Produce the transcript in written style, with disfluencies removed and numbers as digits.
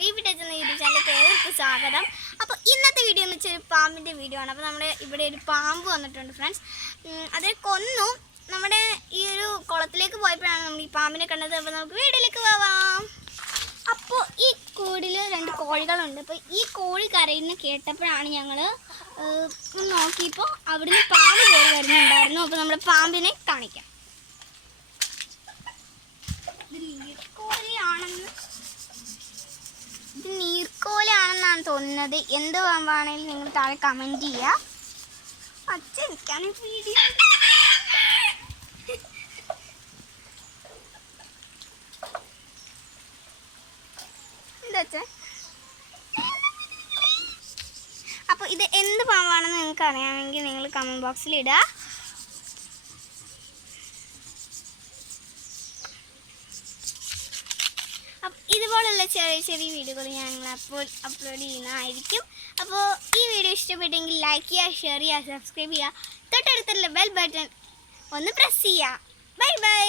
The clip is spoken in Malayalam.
വിവിടേജ് എന്ന യൂട്യൂബ് ചാനലിലേക്ക് ഏവർക്കും സ്വാഗതം. അപ്പോൾ ഇന്നത്തെ വീഡിയോ എന്ന് വെച്ചാൽ ഒരു പാമ്പിൻ്റെ വീഡിയോ ആണ്. അപ്പോൾ നമ്മുടെ ഇവിടെ ഒരു പാമ്പ് വന്നിട്ടുണ്ട് ഫ്രണ്ട്സ്. അതിനെ കൊന്നു. നമ്മുടെ ഈ ഒരു കുളത്തിലേക്ക് പോയപ്പോഴാണ് നമ്മൾ ഈ പാമ്പിനെ കണ്ടത്. അപ്പോൾ നമുക്ക് വീട്ടിലേക്ക് പോവാം. അപ്പോൾ ഈ കൂടിൽ 2 കോഴികളുണ്ട്. അപ്പോൾ ഈ കോഴി കരയുന്ന കേട്ടപ്പോഴാണ് ഞങ്ങൾ നോക്കിയപ്പോൾ അവിടുന്ന് പാമ്പ് കയറി വരുന്നുണ്ടായിരുന്നു. അപ്പോൾ നമ്മൾ പാമ്പിനെ കാണിക്കാം. ഇത് നീർക്കോലാണെന്നാണ് തോന്നുന്നത്. എന്ത് പാമ്പാണെങ്കിലും നിങ്ങൾ താഴെ കമൻറ്റ് ചെയ്യുക. അച്ഛനിക്കാണ് വീഡിയോ. എന്താ അച്ഛൻ? അപ്പോൾ ഇത് എന്ത് പാമ്പാണെന്ന് നിങ്ങൾക്ക് അറിയാമെങ്കിൽ നിങ്ങൾ കമൻറ്റ് ബോക്സിൽ ഇടുക. ഇതുപോലുള്ള ചെറിയ ചെറിയ വീഡിയോകൾ ഞങ്ങൾ അപ്ലോഡ് ചെയ്യുന്നതായിരിക്കും. അപ്പോൾ ഈ വീഡിയോ ഇഷ്ടപ്പെട്ടെങ്കിൽ ലൈക്ക് ചെയ്യുക, ഷെയർ ചെയ്യുക, സബ്സ്ക്രൈബ് ചെയ്യുക. തൊട്ടടുത്തുള്ള ബെൽ ബട്ടൺ ഒന്ന് പ്രസ് ചെയ്യുക. Bye bye.